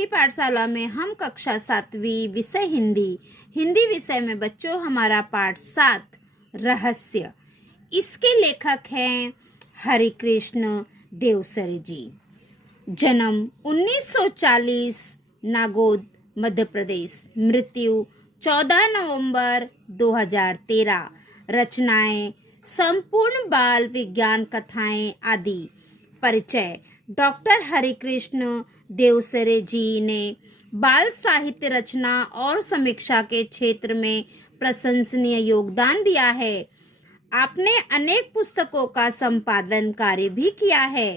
की पाठशाला में हम कक्षा 7वीं विषय हिंदी विषय में बच्चों हमारा पाठ 7 रहस्य। इसके लेखक हैं हरिकृष्ण देवसर जी। जन्म 1940 नागौद मध्य प्रदेश। मृत्यु 14 नवंबर 2013। रचनाएं संपूर्ण बाल विज्ञान कथाएं आदि। परिचय। डॉक्टर हरिकृष्ण देवसरे जी ने बाल साहित्य रचना और समीक्षा के क्षेत्र में प्रशंसनीय योगदान दिया है। आपने अनेक पुस्तकों का संपादन कार्य भी किया है।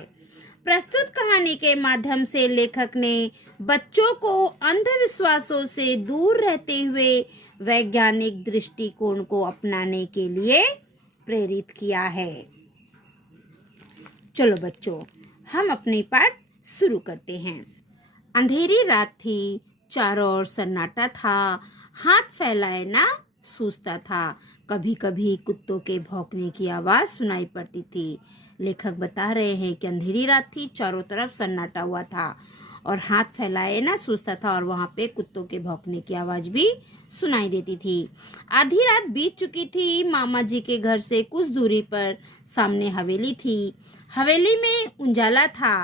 प्रस्तुत कहानी के माध्यम से लेखक ने बच्चों को अंधविश्वासों से दूर रहते हुए वैज्ञानिक दृष्टिकोण को अपनाने के लिए प्रेरित किया है। चलो बच्चों, हम अपनी पाठ शुरू करते हैं। अंधेरी रात थी, चारों ओर सन्नाटा था, हाथ फैलाए ना सूझता था। कभी कभी कुत्तों के भौंकने की आवाज सुनाई पड़ती थी। लेखक बता रहे हैं कि अंधेरी रात थी, चारों तरफ सन्नाटा हुआ था और हाथ फैलाए ना सूझता था और वहाँ पे कुत्तों के भौंकने की आवाज भी सुनाई देती थी। आधी रात बीत चुकी थी। मामा जी के घर से कुछ दूरी पर सामने हवेली थी। हवेली में उजाला था।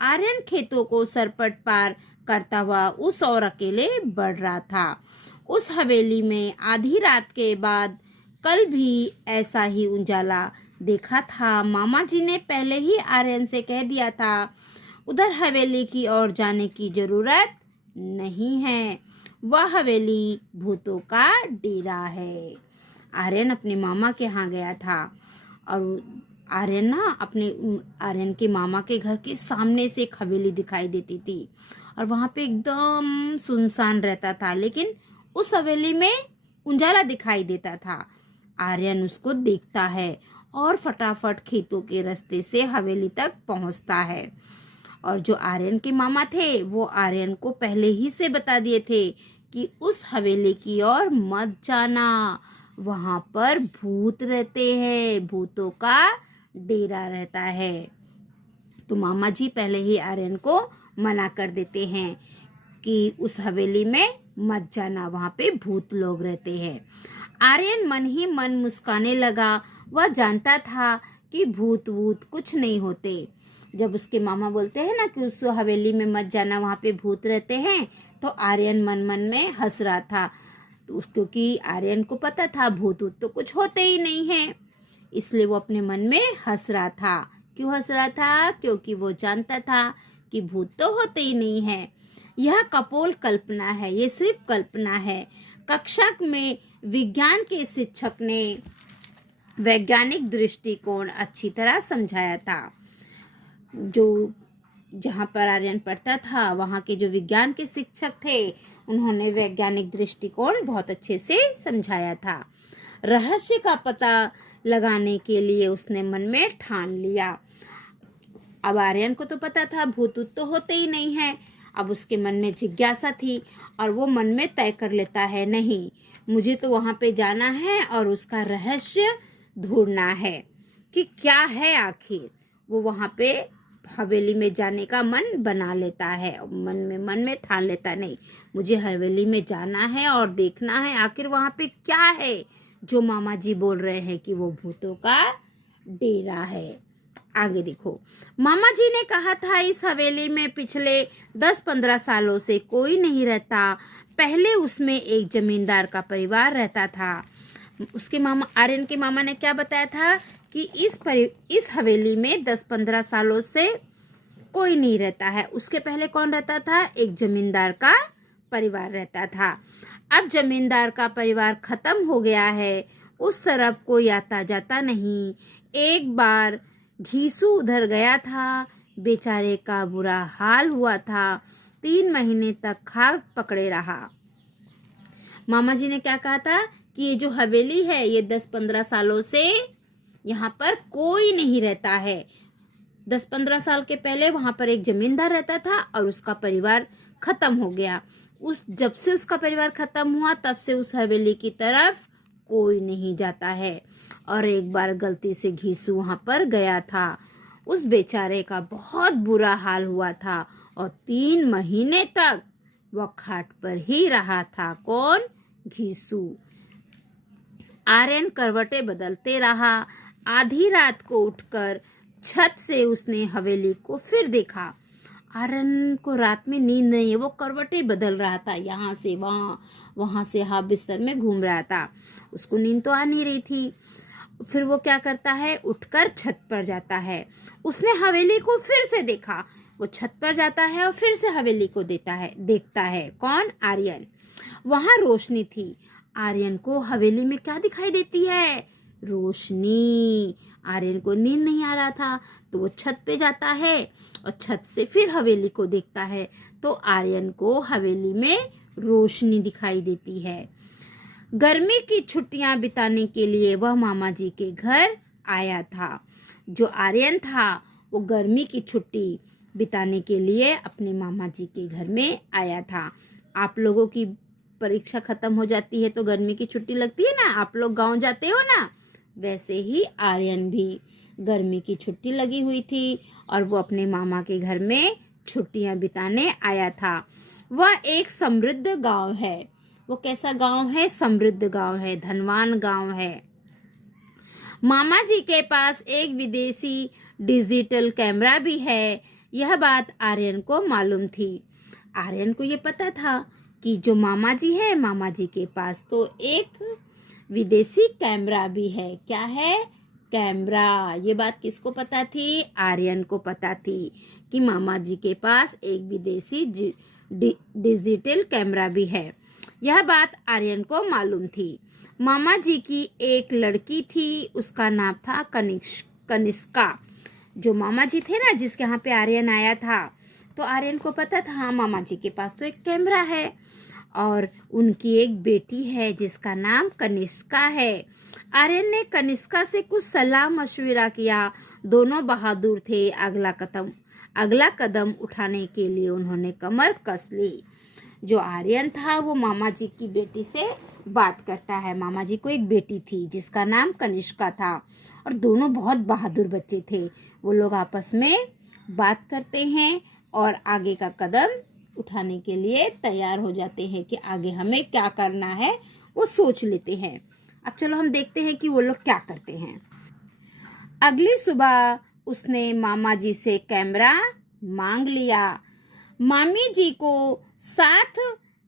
आर्यन खेतों को सरपट पार करता हुआ उस ओर अकेले बढ़ रहा था। उस हवेली में आधी रात के बाद कल भी ऐसा ही उजाला देखा था। मामा जी ने पहले ही आर्यन से कह दिया था, उधर हवेली की ओर जाने की जरूरत नहीं है, वह हवेली भूतों का डेरा है। आर्यन अपने मामा के यहाँ गया था और आर्यन के मामा के घर के सामने से एक हवेली दिखाई देती थी और वहाँ पे एकदम सुनसान रहता था, लेकिन उस हवेली में उजाला दिखाई देता था। आर्यन उसको देखता है और फटाफट खेतों के रास्ते से हवेली तक पहुँचता है। और जो आर्यन के मामा थे वो आर्यन को पहले ही से बता दिए थे कि उस हवेली की ओर मत जाना, वहाँ पर भूत रहते हैं, भूतों का डेरा रहता है। तो मामा जी पहले ही आर्यन को मना कर देते हैं कि उस हवेली में मत जाना, वहाँ पे भूत लोग रहते हैं। आर्यन मन ही मन मुस्काने लगा। वह जानता था कि भूत वूत कुछ नहीं होते। जब उसके मामा बोलते हैं ना कि उस हवेली में मत जाना, वहाँ पे भूत रहते हैं, तो आर्यन मन मन में हंस रहा था। तो क्योंकि आर्यन को पता था भूत वूत तो कुछ होते ही नहीं है, इसलिए वो अपने मन में हंस रहा था। क्यों हंस रहा था? क्योंकि वो जानता था कि भूत तो होते ही नहीं है। यह कपोल कल्पना है, ये सिर्फ कल्पना है। कक्षा में विज्ञान के शिक्षक ने वैज्ञानिक दृष्टिकोण अच्छी तरह समझाया था। जहाँ पर आर्यन पढ़ता था वहाँ के जो विज्ञान के शिक्षक थे उन्होंने वैज्ञानिक दृष्टिकोण बहुत अच्छे से समझाया था। रहस्य का पता लगाने के लिए उसने मन में ठान लिया। अब आर्यन को तो पता था भूत तो होते ही नहीं है। अब उसके मन में जिज्ञासा थी और वो मन में तय कर लेता है, नहीं, मुझे तो वहाँ पे जाना है और उसका रहस्य ढूंढना है कि क्या है आखिर। वो वहाँ पे हवेली में जाने का मन बना लेता है, मन में ठान लेता है, नहीं, मुझे हवेली में जाना है और देखना है आखिर वहाँ पे क्या है जो मामा जी बोल रहे हैं कि वो भूतों का डेरा है। आगे देखो, मामा जी ने कहा था इस हवेली में पिछले 10-15 सालों से कोई नहीं रहता। पहले उसमें एक जमींदार का परिवार रहता था। उसके मामा आर्यन के मामा ने क्या बताया था कि इस हवेली में 10-15 सालों से कोई नहीं रहता है। उसके पहले कौन रहता था? एक जमींदार का परिवार रहता था। अब जमींदार का परिवार खत्म हो गया है, उस तरफ कोई आता जाता नहीं। एक बार घीसू उधर गया था, बेचारे का बुरा हाल हुआ था। 3 महीने तक खाक पकड़े रहा। मामा जी ने क्या कहा था कि ये जो हवेली है ये 10-15 सालों से यहाँ पर कोई नहीं रहता है। 10-15 साल के पहले वहाँ पर एक जमींदार रहता था और उसका परिवार खत्म हो गया। जब से उसका परिवार खत्म हुआ तब से उस हवेली की तरफ कोई नहीं जाता है। और एक बार गलती से घीसू वहाँ पर गया था। उस बेचारे का बहुत बुरा हाल हुआ था और 3 महीने तक वह खाट पर ही रहा था। कौन? घीसू। आर्यन करवटें बदलते रहा। आधी रात को उठकर छत से उसने हवेली को फिर देखा। आर्यन को रात में नींद नहीं है, वो करवटें बदल रहा था, यहाँ से वहाँ, वहाँ से यहाँ, बिस्तर में घूम रहा था। उसको नींद तो आ नहीं रही थी। फिर वो क्या करता है, उठकर छत पर जाता है। उसने हवेली को फिर से देखा। वो छत पर जाता है और फिर से हवेली को देखता है। कौन? आर्यन। वहां रोशनी थी। आर्यन को हवेली में क्या दिखाई देती है? रोशनी। आर्यन को नींद नहीं आ रहा था तो वो छत पे जाता है और छत से फिर हवेली को देखता है तो आर्यन को हवेली में रोशनी दिखाई देती है। गर्मी की छुट्टियां बिताने के लिए वह मामा जी के घर आया था। जो आर्यन था वो गर्मी की छुट्टी बिताने के लिए अपने मामा जी के घर में आया था। आप लोगों की परीक्षा खत्म हो जाती है तो गर्मी की छुट्टी लगती है ना, आप लोग गांव जाते हो ना, वैसे ही आर्यन भी गर्मी की छुट्टी लगी हुई थी और वो अपने मामा के घर में छुट्टियां बिताने आया था। वह एक समृद्ध गांव है। वो कैसा गांव है? समृद्ध गांव है, धनवान गांव है। मामा जी के पास एक विदेशी डिजिटल कैमरा भी है। यह बात आर्यन को मालूम थी। आर्यन को ये पता था कि जो मामा जी है, मामा जी के पास तो एक विदेशी कैमरा भी है। क्या है? कैमरा। ये बात किसको पता थी? आर्यन को पता थी कि मामा जी के पास एक विदेशी डिजिटल कैमरा भी है। यह बात आर्यन को मालूम थी। मामा जी की एक लड़की थी, उसका नाम था कनिष्का। जो मामा जी थे ना, जिसके यहाँ पे आर्यन आया था, तो आर्यन को पता था हाँ मामा जी के पास तो एक कैमरा है और उनकी एक बेटी है जिसका नाम कनिष्का है। आर्यन ने कनिष्का से कुछ सलाह मशविरा किया। दोनों बहादुर थे। अगला कदम उठाने के लिए उन्होंने कमर कस ली। जो आर्यन था वो मामा जी की बेटी से बात करता है। मामा जी को एक बेटी थी जिसका नाम कनिष्का था और दोनों बहुत बहादुर बच्चे थे। वो लोग आपस में बात करते हैं और आगे का कदम उठाने के लिए तैयार हो जाते हैं कि आगे हमें क्या करना है, वो सोच लेते हैं। अब चलो हम देखते हैं कि वो लोग क्या करते हैं। अगली सुबह उसने मामा जी से कैमरा मांग लिया। मामी जी को साथ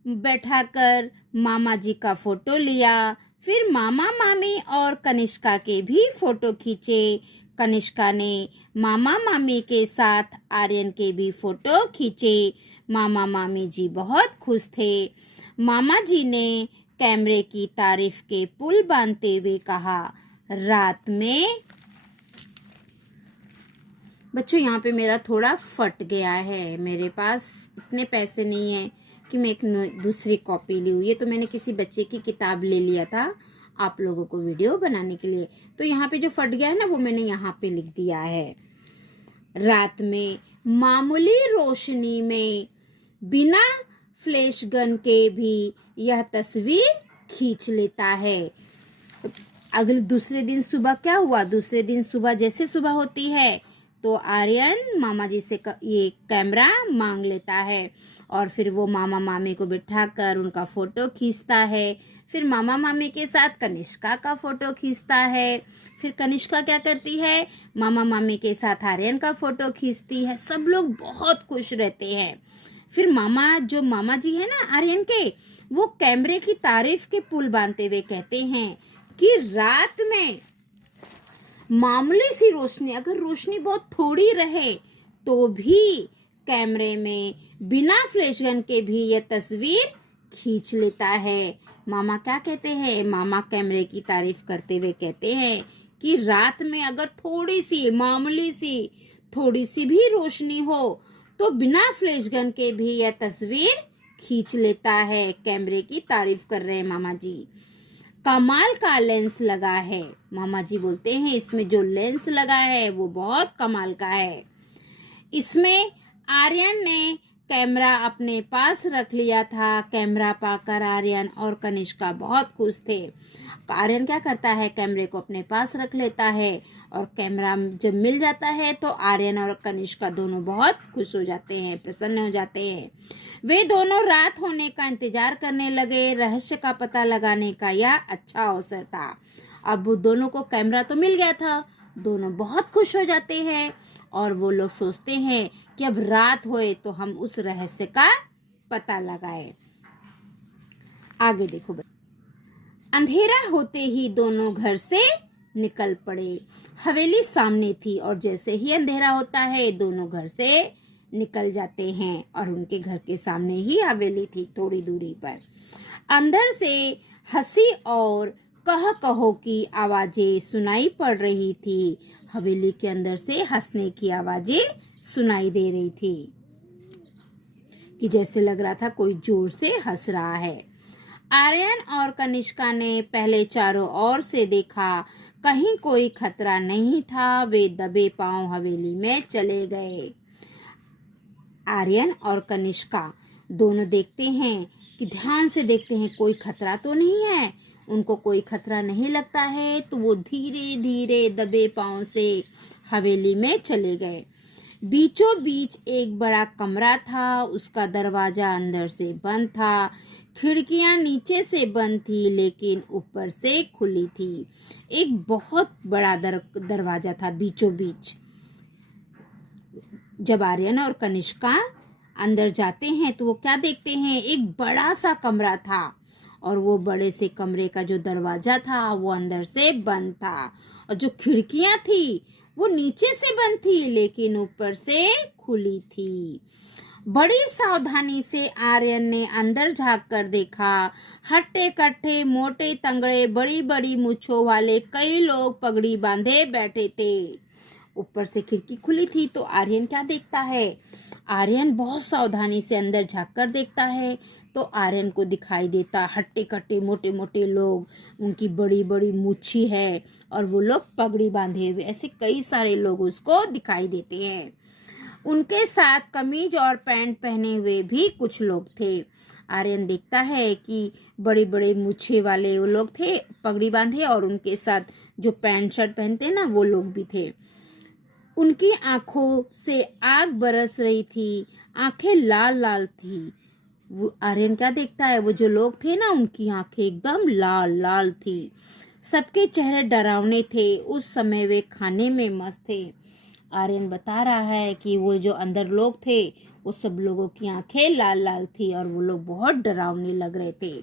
बैठाकर मामा जी का फोटो लिया। फिर मामा मामी और कनिष्का के भी फोटो खींचे। कनिष्का ने मामा मामी के साथ आर्यन के भी फोटो खींचे। मामा मामी जी बहुत खुश थे। मामा जी ने कैमरे की तारीफ के पुल बांधते हुए कहा, रात में। बच्चों यहाँ पे मेरा थोड़ा फट गया है, मेरे पास इतने पैसे नहीं है कि मैं एक दूसरी कॉपी लूँ। ये तो मैंने किसी बच्चे की किताब ले लिया था आप लोगों को वीडियो बनाने के लिए, तो यहाँ पे जो फट गया है ना वो मैंने यहाँ पे लिख दिया है। रात में मामूली रोशनी में बिना फ्लैश गन के भी यह तस्वीर खींच लेता है। अगले दूसरे दिन सुबह क्या हुआ? दूसरे दिन सुबह जैसे सुबह होती है तो आर्यन मामा जी से ये कैमरा मांग लेता है और फिर वो मामा मामी को बिठाकर उनका फोटो खींचता है। फिर मामा मामी के साथ कनिष्का का फोटो खींचता है। फिर कनिष्का क्या करती है? मामा मामी के साथ आर्यन का फोटो खींचती है। सब लोग बहुत खुश रहते हैं। फिर जो मामा जी है ना आर्यन के, वो कैमरे की तारीफ के पुल बांधते हुए कहते हैं कि रात में मामूली सी रोशनी, अगर रोशनी बहुत थोड़ी रहे तो भी कैमरे में बिना फ्लैश गन के भी यह तस्वीर खींच लेता है। मामा क्या कहते हैं? मामा कैमरे की तारीफ करते हुए कहते हैं कि रात में अगर थोड़ी सी, मामूली सी, थोड़ी सी भी रोशनी हो तो बिना फ्लैश गन के भी यह तस्वीर खींच लेता है। कैमरे की तारीफ कर रहे हैं मामा जी। कमाल का लेंस लगा है, मामा जी बोलते हैं इसमें जो लेंस लगा है वो बहुत कमाल का है। इसमें आर्यन ने कैमरा अपने पास रख लिया था। कैमरा पाकर आर्यन और कनिष्का बहुत खुश थे। आर्यन क्या करता है, कैमरे को अपने पास रख लेता है और कैमरा जब मिल जाता है तो आर्यन और कनिष्का दोनों बहुत खुश हो जाते हैं, प्रसन्न हो जाते हैं। वे दोनों रात होने का इंतजार करने लगे। रहस्य का पता लगाने का यह अच्छा अवसर था। अब दोनों को कैमरा तो मिल गया था, दोनों बहुत खुश हो जाते हैं और वो लोग सोचते हैं कि अब रात होए तो हम उस रहस्य का पता लगाएं। आगे देखो। अंधेरा होते ही दोनों घर से निकल पड़े। हवेली सामने थी और जैसे ही अंधेरा होता है दोनों घर से निकल जाते हैं और उनके घर के सामने ही हवेली थी, थोड़ी दूरी पर। अंदर से हंसी और कह कहो की आवाजें सुनाई पड़ रही थी। हवेली के अंदर से हंसने की आवाजें सुनाई दे रही थी कि जैसे लग रहा था कोई जोर से हंस रहा है। आर्यन और कनिष्का ने पहले चारों ओर से देखा, कहीं कोई खतरा नहीं था। वे दबे पांव हवेली में चले गए। आर्यन और कनिष्का दोनों देखते हैं कि ध्यान से देखते हैं कोई खतरा तो नहीं है। उनको कोई खतरा नहीं लगता है तो वो धीरे धीरे दबे पांव से हवेली में चले गए। बीचों बीच एक बड़ा कमरा था। उसका दरवाजा अंदर से बंद था। खिड़कियां नीचे से बंद थी लेकिन ऊपर से खुली थी। एक बहुत बड़ा दरवाजा था बीचों बीच। जब आर्यन और कनिष्का अंदर जाते हैं तो वो क्या देखते हैं, एक बड़ा सा कमरा था और वो बड़े से कमरे का जो दरवाजा था वो अंदर से बंद था और जो खिड़कियां थी वो नीचे से बंद थी लेकिन ऊपर से खुली थी। बड़ी सावधानी से आर्यन ने अंदर झांक कर देखा। हट्टे कट्टे मोटे तंगड़े बड़ी बड़ी मूंछों वाले कई लोग पगड़ी बांधे बैठे थे। ऊपर से खिड़की खुली थी तो आर्यन क्या देखता है, आर्यन बहुत सावधानी से अंदर झांक कर देखता है तो आर्यन को दिखाई देता हट्टे कट्टे मोटे मोटे लोग, उनकी बड़ी बड़ी मूछी है और वो लोग पगड़ी बांधे हुए, ऐसे कई सारे लोग उसको दिखाई देते हैं। उनके साथ कमीज और पैंट पहने हुए भी कुछ लोग थे। आर्यन देखता है कि बड़े बड़े मूछे वाले वो लोग थे पगड़ी बांधे और उनके साथ जो पैंट शर्ट पहनते हैं ना वो लोग भी थे। उनकी आंखों से आग बरस रही थी, आंखें लाल लाल थी। वो आर्यन क्या देखता है, वो जो लोग थे ना उनकी आंखें एकदम लाल लाल थी। सबके चेहरे डरावने थे। उस समय वे खाने में मस्त थे। आर्यन बता रहा है कि वो जो अंदर लोग थे वो सब लोगों की आंखें लाल लाल थी और वो लोग बहुत डरावने लग रहे थे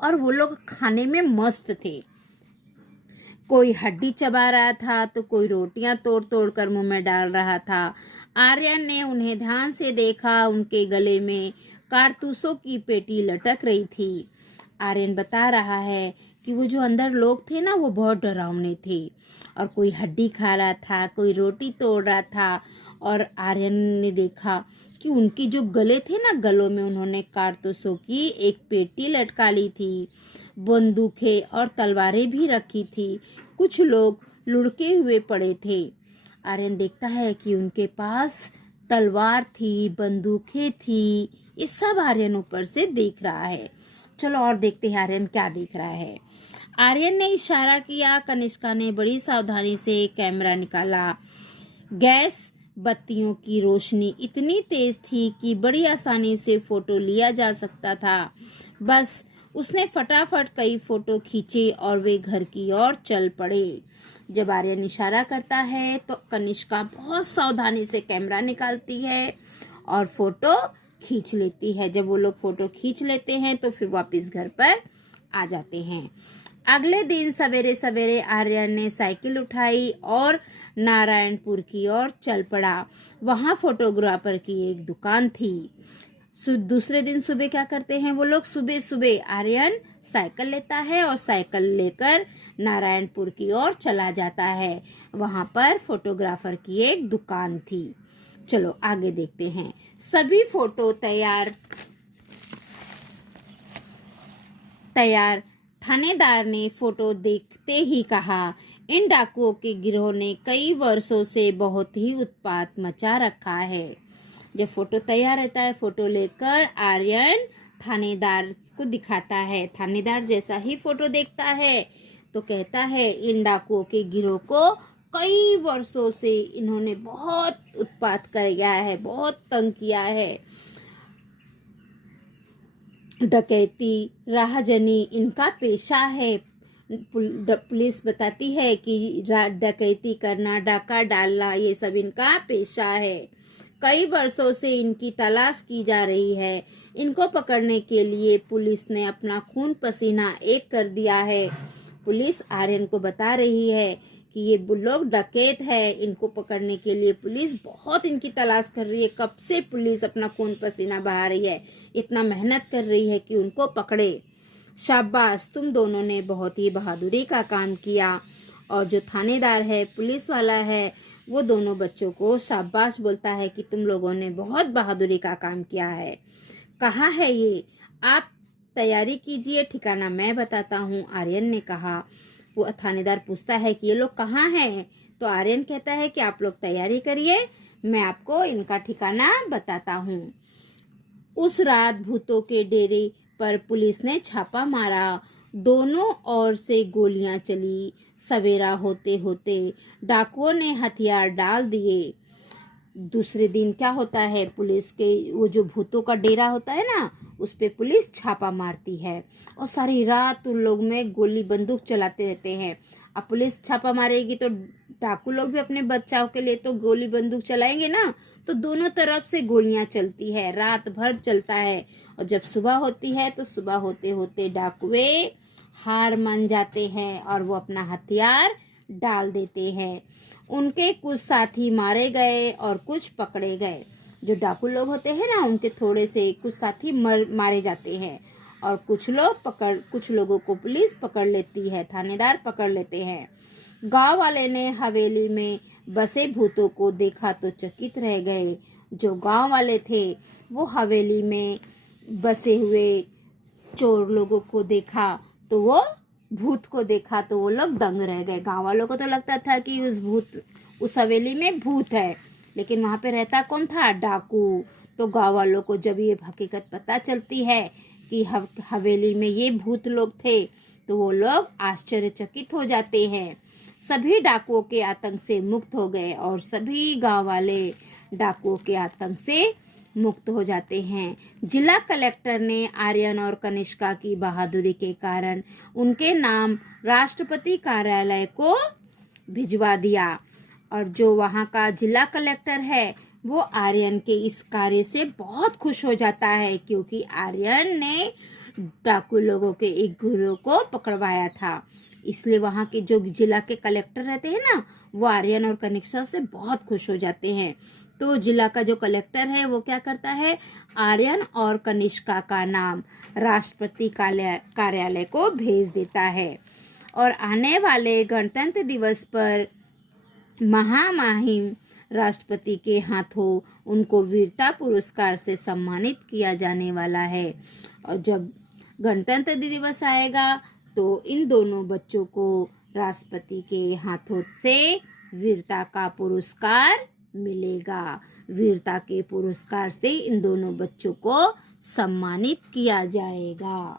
और वो लोग खाने में मस्त थे। कोई हड्डी चबा रहा था तो कोई रोटियां तोड़ तोड़ कर मुंह में डाल रहा था। आर्यन ने उन्हें ध्यान से देखा। उनके गले में कारतूसों की पेटी लटक रही थी। आर्यन बता रहा है कि वो जो अंदर लोग थे ना वो बहुत डरावने थे और कोई हड्डी खा रहा था, कोई रोटी तोड़ रहा था। और आर्यन ने देखा कि उनके जो गले थे ना, गलों में उन्होंने कारतूसों की एक पेटी लटका ली थी। बंदूकें और तलवारें भी रखी थी। कुछ लोग लुढ़के हुए पड़े थे। आर्यन देखता है कि उनके पास तलवार थी, बंदूकें थी। ये सब आर्यन ऊपर से देख रहा है। चलो और देखते हैं आर्यन क्या देख रहा है। आर्यन ने इशारा किया। कनिष्का ने बड़ी सावधानी से कैमरा निकाला। गैस बत्तियों की रोशनी इतनी तेज थी कि बड़ी आसानी से फोटो लिया जा सकता था। बस उसने फटाफट कई फोटो खींचे और वे घर की ओर चल पड़े। जब आर्यन इशारा करता है तो कनिष्का बहुत सावधानी से कैमरा निकालती है और फोटो खींच लेती है। जब वो लोग फोटो खींच लेते हैं तो फिर वापस घर पर आ जाते हैं। अगले दिन सवेरे सवेरे आर्यन ने साइकिल उठाई और नारायणपुर की ओर चल पड़ा। वहाँ फोटोग्राफर की एक दुकान थी। दूसरे दिन सुबह क्या करते हैं वो लोग, सुबह सुबह आर्यन साइकिल लेता है और साइकिल लेकर नारायणपुर की ओर चला जाता है। वहाँ पर फोटोग्राफर की एक दुकान थी। चलो आगे देखते हैं। सभी फोटो तैयार थानेदार ने फोटो देखते ही कहा, इन डाकुओं के गिरोह ने कई वर्षों से बहुत ही उत्पात मचा रखा है। जब फोटो तैयार रहता है, फोटो लेकर आर्यन थानेदार को दिखाता है। थानेदार जैसा ही फोटो देखता है तो कहता है, इन डाकुओं के गिरोह को कई वर्षों से इन्होंने बहुत उत्पात कर गया है, बहुत तंग किया है। डकैती, राहजनी इनका पेशा है। पुलिस बताती है कि डकैती करना, डाका डालना, ये सब इनका पेशा है। कई वर्षों से इनकी तलाश की जा रही है। इनको पकड़ने के लिए पुलिस ने अपना खून पसीना एक कर दिया है। पुलिस आर्यन को बता रही है कि ये लोग डकैत है, इनको पकड़ने के लिए पुलिस बहुत इनकी तलाश कर रही है। कब से पुलिस अपना खून पसीना बहा रही है, इतना मेहनत कर रही है कि उनको पकड़े। शाबाश, तुम दोनों ने बहुत ही बहादुरी का काम किया। और जो थानेदार है, पुलिस वाला है, वो दोनों बच्चों को शाबाश बोलता है कि तुम लोगों ने बहुत बहादुरी का काम किया है। कहाँ है ये? आप तैयारी कीजिए, ठिकाना मैं बताता हूँ, आर्यन ने कहा। वो थानेदार पूछता है कि ये लोग कहाँ हैं? तो आर्यन कहता है कि आप लोग तैयारी करिए, मैं आपको इनका ठिकाना बताता हूँ। उस रात भूतों के डेरे पर पुलिस ने छापा मारा। दोनों ओर से गोलियां चली। सवेरा होते होते डाकुओं ने हथियार डाल दिए। दूसरे दिन क्या होता है, पुलिस के वो जो भूतों का डेरा होता है ना, उस पे पुलिस छापा मारती है और सारी रात उन लोग में गोली बंदूक चलाते रहते हैं। अब पुलिस छापा मारेगी तो डाकू लोग भी अपने बचाव के लिए तो गोली बंदूक चलाएंगे ना, तो दोनों तरफ से गोलियां चलती है, रात भर चलता है। और जब सुबह होती है तो सुबह होते होते डाकुए हार मान जाते हैं और वो अपना हथियार डाल देते हैं। उनके कुछ साथी मारे गए और कुछ पकड़े गए। जो डाकू लोग होते हैं ना, उनके थोड़े से कुछ साथी मारे जाते हैं और कुछ लोगों को पुलिस पकड़ लेती है, थानेदार पकड़ लेते हैं। गांव वाले ने हवेली में बसे भूतों को देखा तो चकित रह गए। जो गांव वाले थे वो हवेली में बसे हुए चोर लोगों को देखा तो वो भूत को देखा तो वो लोग दंग रह गए। गांव वालों को तो लगता था कि उस हवेली में भूत है, लेकिन वहां पे रहता कौन था? डाकू। तो गांव वालों को जब ये हकीकत पता चलती है कि हवेली में ये भूत लोग थे तो वो लोग आश्चर्यचकित हो जाते हैं। सभी डाकुओं के आतंक से मुक्त हो गए और सभी गांव वाले डाकुओं के आतंक से मुक्त हो जाते हैं। जिला कलेक्टर ने आर्यन और कनिष्का की बहादुरी के कारण उनके नाम राष्ट्रपति कार्यालय को भिजवा दिया और जो वहाँ का जिला कलेक्टर है वो आर्यन के इस कार्य से बहुत खुश हो जाता है, क्योंकि आर्यन ने डाकू लोगों के एक गिरोह को पकड़वाया था। इसलिए वहाँ के जो जिला के कलेक्टर रहते हैं ना, वो आर्यन और कनिष्का से बहुत खुश हो जाते हैं। तो जिला का जो कलेक्टर है वो क्या करता है, आर्यन और कनिष्का का नाम राष्ट्रपति कार्यालय को भेज देता है और आने वाले गणतंत्र दिवस पर महामहिम राष्ट्रपति के हाथों उनको वीरता पुरस्कार से सम्मानित किया जाने वाला है। और जब गणतंत्र दिवस आएगा तो इन दोनों बच्चों को राष्ट्रपति के हाथों से वीरता का पुरस्कार मिलेगा। वीरता के पुरस्कार से इन दोनों बच्चों को सम्मानित किया जाएगा।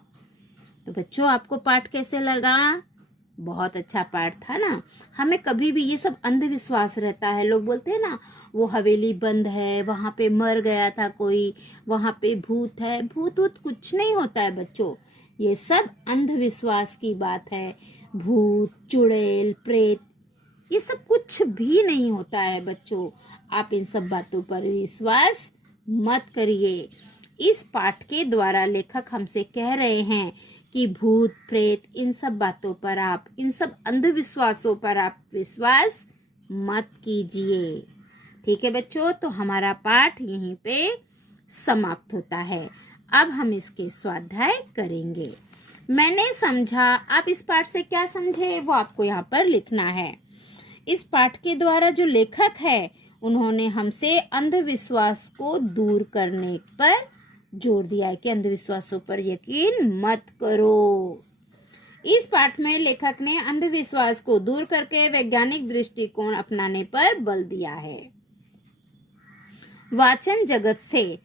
तो बच्चों, आपको पाठ कैसे लगा? बहुत अच्छा पाठ था ना। हमें कभी भी ये सब अंधविश्वास रहता है, लोग बोलते हैं ना वो हवेली बंद है, वहां पे मर गया था कोई, वहां पे भूत है। भूत कुछ नहीं होता है बच्चों, ये सब अंधविश्वास की बात है। भूत, चुड़ैल, प्रेत, ये सब कुछ भी नहीं होता है बच्चों। आप इन सब बातों पर विश्वास मत करिए। इस पाठ के द्वारा लेखक हमसे कह रहे हैं कि भूत, प्रेत, इन सब बातों पर आप, इन सब अंधविश्वासों पर आप विश्वास मत कीजिए। ठीक है बच्चों, तो हमारा पाठ यहीं पे समाप्त होता है। अब हम इसके स्वाध्याय करेंगे। मैंने समझा, आप इस पाठ से क्या समझे वो आपको यहाँ पर लिखना है। इस पाठ के द्वारा जो लेखक है उन्होंने हमसे अंधविश्वास को दूर करने पर जोर दिया है कि अंधविश्वासों पर यकीन मत करो। इस पाठ में लेखक ने अंधविश्वास को दूर करके वैज्ञानिक दृष्टिकोण अपनाने पर बल दिया है। वाचन जगत से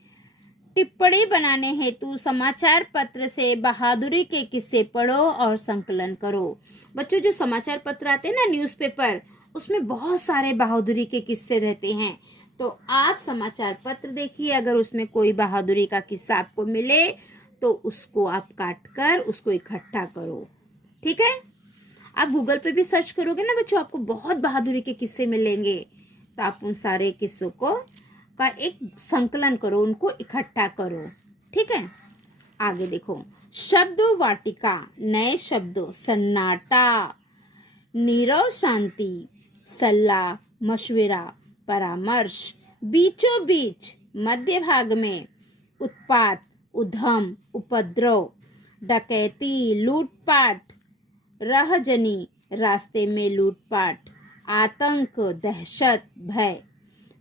टिप्पणी बनाने हेतु समाचार पत्र से बहादुरी के किस्से पढ़ो और संकलन करो। बच्चों, जो समाचार पत्र आते हैं ना, न्यूज़पेपर, उसमें बहुत सारे बहादुरी के किस्से रहते हैं। तो आप समाचार पत्र देखिए, अगर उसमें कोई बहादुरी का किस्सा आपको मिले तो उसको आप काट कर उसको इकट्ठा करो। ठीक है, आप गूगल पे भी सर्च करोगे ना बच्चों, आपको बहुत बहादुरी के किस्से मिलेंगे। तो आप उन सारे किस्सों को का एक संकलन करो, उनको इकट्ठा करो। ठीक है, आगे देखो। शब्द वाटिका, नए शब्दों, सन्नाटा, नीरव शांति, सलाह मशविरा, परामर्श, बीचों बीच, मध्य भाग में, उत्पात, उधम, उपद्रव, डकैती, लूटपाट, रहजनी, रास्ते में लूटपाट, आतंक, दहशत, भय,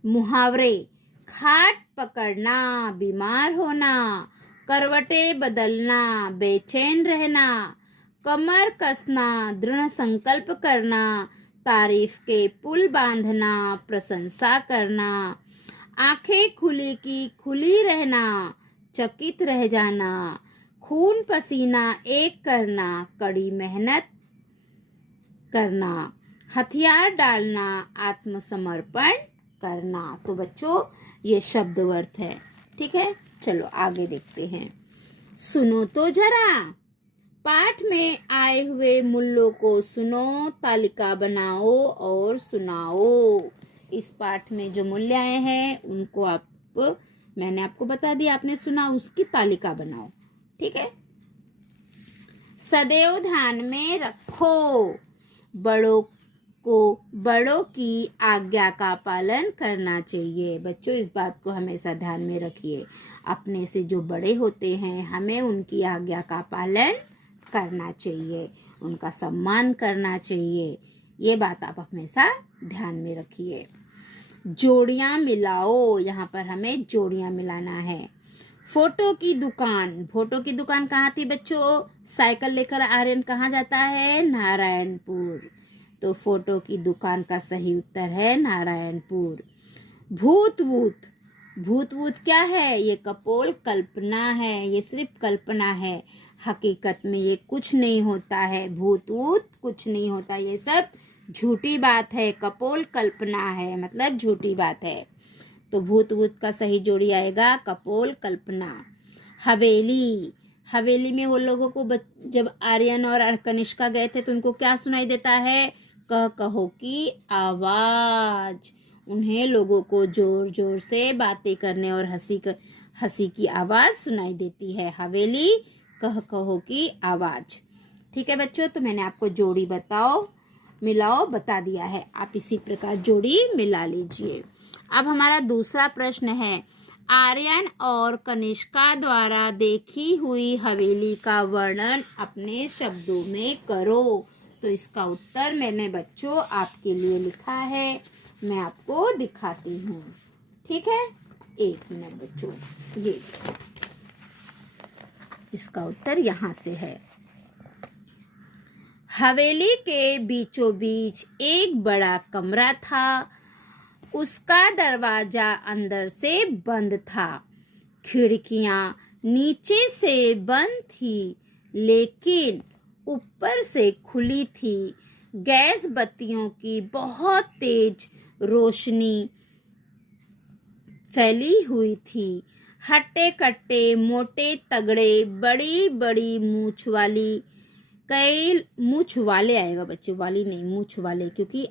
मुहावरे, खाट पकड़ना, बीमार होना, करवटे बदलना, बेचैन रहना, कमर कसना, दृढ़ संकल्प करना, तारीफ के पुल बांधना, प्रशंसा करना, आंखें खुली की खुली रहना, चकित रह जाना, खून पसीना एक करना, कड़ी मेहनत करना, हथियार डालना, आत्मसमर्पण करना। तो बच्चों, ये शब्द अर्थ है। ठीक है, चलो आगे देखते हैं। सुनो तो जरा, पाठ में आए हुए मूल्यों को सुनो, तालिका बनाओ और सुनाओ। इस पाठ में जो मूल्य आए हैं उनको मैंने आपको बता दिया, आपने सुना, उसकी तालिका बनाओ। ठीक है, सदैव ध्यान में रखो, बड़ों की आज्ञा का पालन करना चाहिए। बच्चों, इस बात को हमेशा ध्यान में रखिए, अपने से जो बड़े होते हैं हमें उनकी आज्ञा का पालन करना चाहिए, उनका सम्मान करना चाहिए। ये बात आप हमेशा ध्यान में रखिए। जोड़ियां मिलाओ, यहाँ पर हमें जोड़ियां मिलाना है। फोटो की दुकान, फोटो की दुकान कहाँ थी बच्चों? साइकिल लेकर आर्यन कहाँ जाता है? नारायणपुर। तो फोटो की दुकान का सही उत्तर है नारायणपुर। भूत वूत, भूत वूत क्या है? ये कपोल कल्पना है, ये सिर्फ कल्पना है, हकीकत में ये कुछ नहीं होता है। भूत वूत कुछ नहीं होता, ये सब झूठी बात है, कपोल कल्पना है, मतलब झूठी बात है। तो भूत वूत का सही जोड़ी आएगा कपोल कल्पना। हवेली, हवेली में वो लोगों को जब आर्यन और कनिष्का गए थे तो उनको क्या सुनाई देता है? कहो की आवाज। उन्हें लोगों को जोर जोर से बातें करने और हंसी की आवाज सुनाई देती है। हवेली, कहो की आवाज। ठीक है बच्चों, तो मैंने आपको जोड़ी मिलाओ बता दिया है, आप इसी प्रकार जोड़ी मिला लीजिए। अब हमारा दूसरा प्रश्न है, आर्यन और कनिष्का द्वारा देखी हुई हवेली का वर्णन अपने शब्दों में करो। तो इसका उत्तर मैंने बच्चों आपके लिए लिखा है, मैं आपको दिखाती हूँ। ठीक है, एक मिनट बच्चों, ये इसका उत्तर यहाँ से है। हवेली के बीचों बीच एक बड़ा कमरा था, उसका दरवाजा अंदर से बंद था, खिड़कियां नीचे से बंद थी लेकिन ऊपर से खुली थी। गैस बत्तियों की बहुत तेज रोशनी फैली हुई थी। हट्टे कट्टे, मोटे तगड़े, बड़ी बड़ी मूछ वाली, कई मूछ वाले आएगा बच्चे, वाली नहीं, मूछ वाले, क्योंकि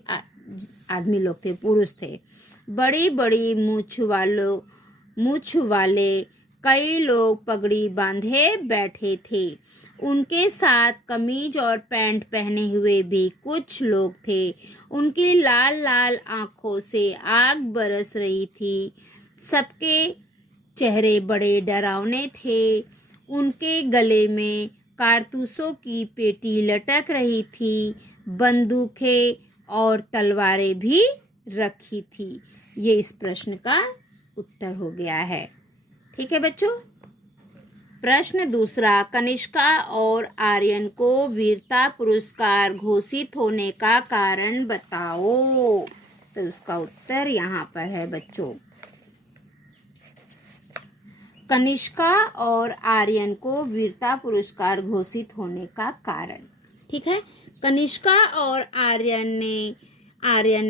आदमी लोग थे, पुरुष थे। बड़ी बड़ी मूछ वाले कई लोग पगड़ी बांधे बैठे थे। उनके साथ कमीज और पैंट पहने हुए भी कुछ लोग थे। उनकी लाल लाल आंखों से आग बरस रही थी। सबके चेहरे बड़े डरावने थे। उनके गले में कारतूसों की पेटी लटक रही थी। बंदूकें और तलवारें भी रखी थी। ये इस प्रश्न का उत्तर हो गया है। ठीक है बच्चों। प्रश्न दूसरा, कनिष्का और आर्यन को वीरता पुरस्कार घोषित होने का कारण बताओ। तो उसका उत्तर यहाँ पर है बच्चों। कनिष्का और आर्यन को वीरता पुरस्कार घोषित होने का कारण। ठीक है, कनिष्का और आर्यन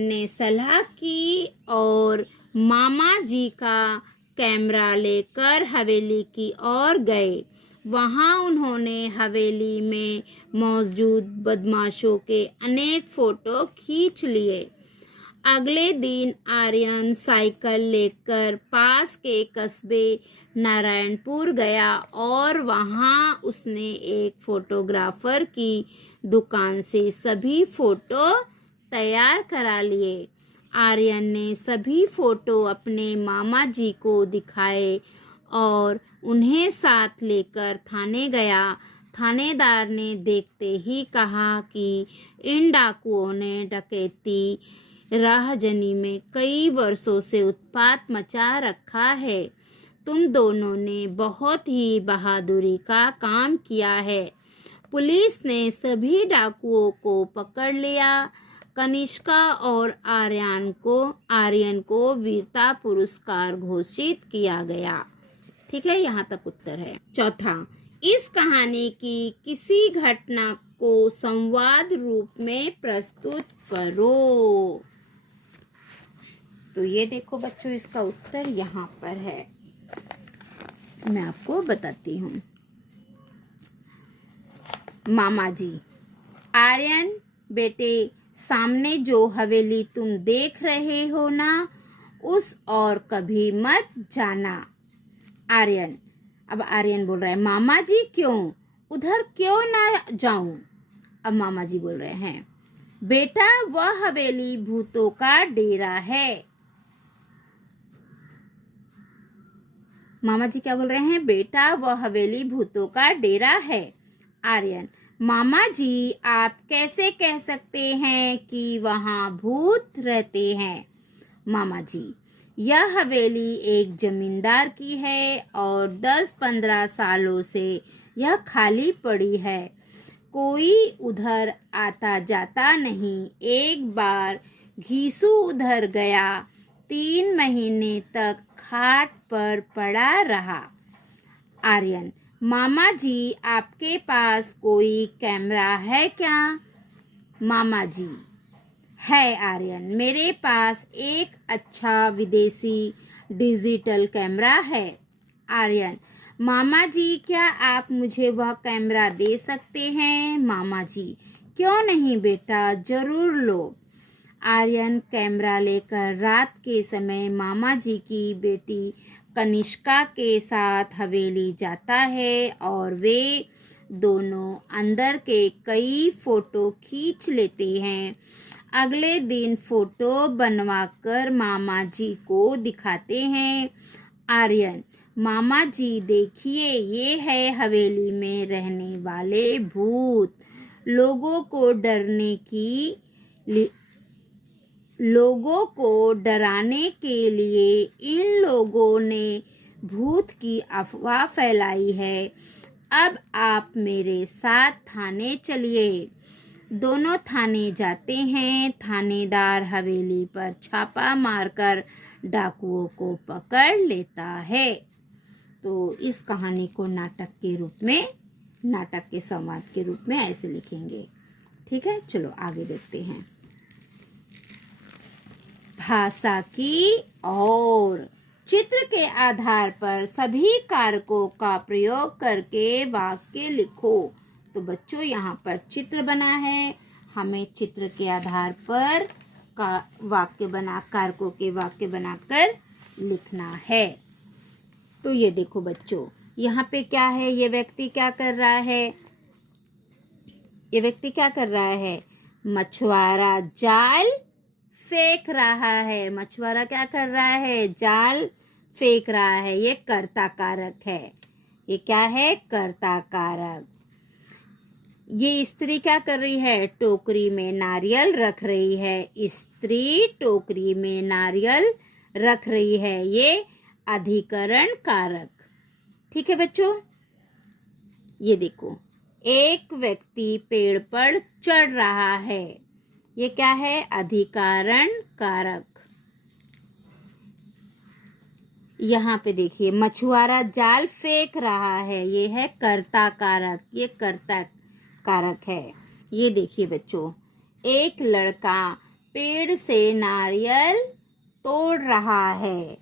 ने सलाह की और मामा जी का कैमरा लेकर हवेली की ओर गए। वहां उन्होंने हवेली में मौजूद बदमाशों के अनेक फोटो खींच लिए। अगले दिन आर्यन साइकिल लेकर पास के कस्बे नारायणपुर गया और वहां उसने एक फोटोग्राफर की दुकान से सभी फोटो तैयार करा लिए। आर्यन ने सभी फोटो अपने मामा जी को दिखाए और उन्हें साथ लेकर थाने गया। थानेदार ने देखते ही कहा कि इन डाकुओं ने डकैती राहजनी में कई वर्षों से उत्पात मचा रखा है। तुम दोनों ने बहुत ही बहादुरी का काम किया है। पुलिस ने सभी डाकुओं को पकड़ लिया। कनिष्का और आर्यन को वीरता पुरस्कार घोषित किया गया। ठीक है, यहाँ तक उत्तर है। चौथा, इस कहानी की किसी घटना को संवाद रूप में प्रस्तुत करो। तो ये देखो बच्चों, इसका उत्तर यहाँ पर है, मैं आपको बताती हूँ। मामा जी, आर्यन बेटे, सामने जो हवेली तुम देख रहे हो ना, उस और कभी मत जाना। आर्यन, अब आर्यन बोल रहा है, मामा जी क्यों, उधर क्यों ना जाऊं? अब मामा जी बोल रहे हैं, बेटा वह हवेली भूतों का डेरा है। मामा जी क्या बोल रहे हैं? बेटा वह हवेली भूतों का डेरा है। आर्यन, मामा जी आप कैसे कह सकते हैं कि वहाँ भूत रहते हैं? मामा जी, यह हवेली एक जमींदार की है और 10-15 सालों से यह खाली पड़ी है। कोई उधर आता जाता नहीं। एक बार घीसू उधर गया, 3 महीने तक खाट पर पड़ा रहा। आर्यन, मामा जी आपके पास कोई कैमरा है क्या? मामा जी, है आर्यन, मेरे पास एक अच्छा विदेशी डिजिटल कैमरा है। आर्यन, मामा जी क्या आप मुझे वह कैमरा दे सकते हैं? मामा जी, क्यों नहीं बेटा, जरूर लो। आर्यन कैमरा लेकर रात के समय मामा जी की बेटी कनिष्का के साथ हवेली जाता है और वे दोनों अंदर के कई फोटो खींच लेते हैं। अगले दिन फोटो बनवाकर मामा जी को दिखाते हैं। आर्यन, मामा जी देखिए, ये है हवेली में रहने वाले भूत। लोगों को डराने के लिए इन लोगों ने भूत की अफवाह फैलाई है। अब आप मेरे साथ थाने चलिए। दोनों थाने जाते हैं। थानेदार हवेली पर छापा मारकर डाकुओं को पकड़ लेता है। तो इस कहानी को नाटक के संवाद के रूप में ऐसे लिखेंगे। ठीक है, चलो आगे देखते हैं। भाषा की और चित्र के आधार पर सभी कारकों का प्रयोग करके वाक्य लिखो। तो बच्चों यहाँ पर चित्र बना है, हमें चित्र के आधार पर कारकों के वाक्य बनाकर लिखना है। तो ये देखो बच्चों, यहाँ पे क्या है, ये व्यक्ति क्या कर रहा है? मछुआरा जाल फेंक रहा है। मछुआरा क्या कर रहा है? जाल फेंक रहा है। ये कर्ता कारक है। ये क्या है? कर्ता कारक। ये स्त्री क्या कर रही है? टोकरी में नारियल रख रही है। स्त्री टोकरी में नारियल रख रही है। ये अधिकरण कारक। ठीक है बच्चों, ये देखो, एक व्यक्ति पेड़ पर चढ़ रहा है। ये क्या है? अधिकरण कारक। यहाँ पे देखिए मछुआरा जाल फेंक रहा है, ये है कर्ता कारक, ये कर्ता कारक है। ये देखिए बच्चों, एक लड़का पेड़ से नारियल तोड़ रहा है,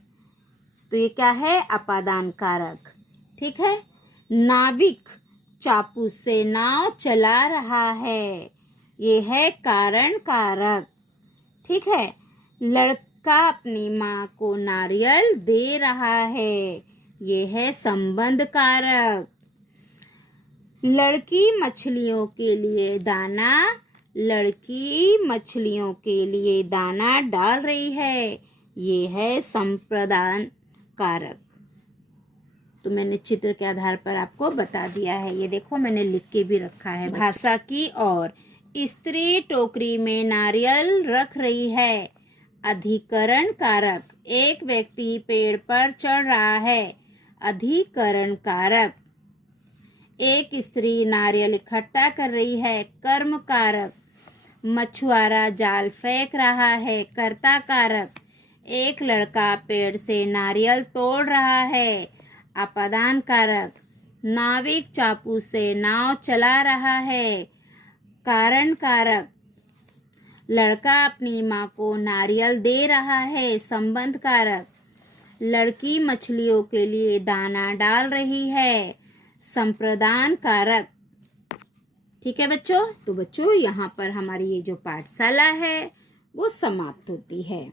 तो ये क्या है? अपादान कारक। ठीक है। नाविक चापू से नाव चला रहा है, ये है कारण कारक। ठीक है। लड़का अपनी माँ को नारियल दे रहा है, ये है संबंध कारक। लड़की मछलियों के लिए दाना, लड़की मछलियों के लिए दाना डाल रही है, ये है संप्रदान कारक। तो मैंने चित्र के आधार पर आपको बता दिया है। ये देखो मैंने लिख के भी रखा है। भाषा की और स्त्री टोकरी में नारियल रख रही है, अधिकरण कारक। एक व्यक्ति पेड़ पर चढ़ रहा है, अधिकरण कारक। एक स्त्री नारियल इकट्ठा कर रही है, कर्म कारक। मछुआरा जाल फेंक रहा है, कर्ता कारक। एक लड़का पेड़ से नारियल तोड़ रहा है, अपादान कारक। नाविक चापू से नाव चला रहा है, कारण कारक। लड़का अपनी माँ को नारियल दे रहा है, संबंध कारक। लड़की मछलियों के लिए दाना डाल रही है, संप्रदान कारक। ठीक है बच्चों। तो बच्चों यहाँ पर हमारी ये जो पाठशाला है वो समाप्त होती है।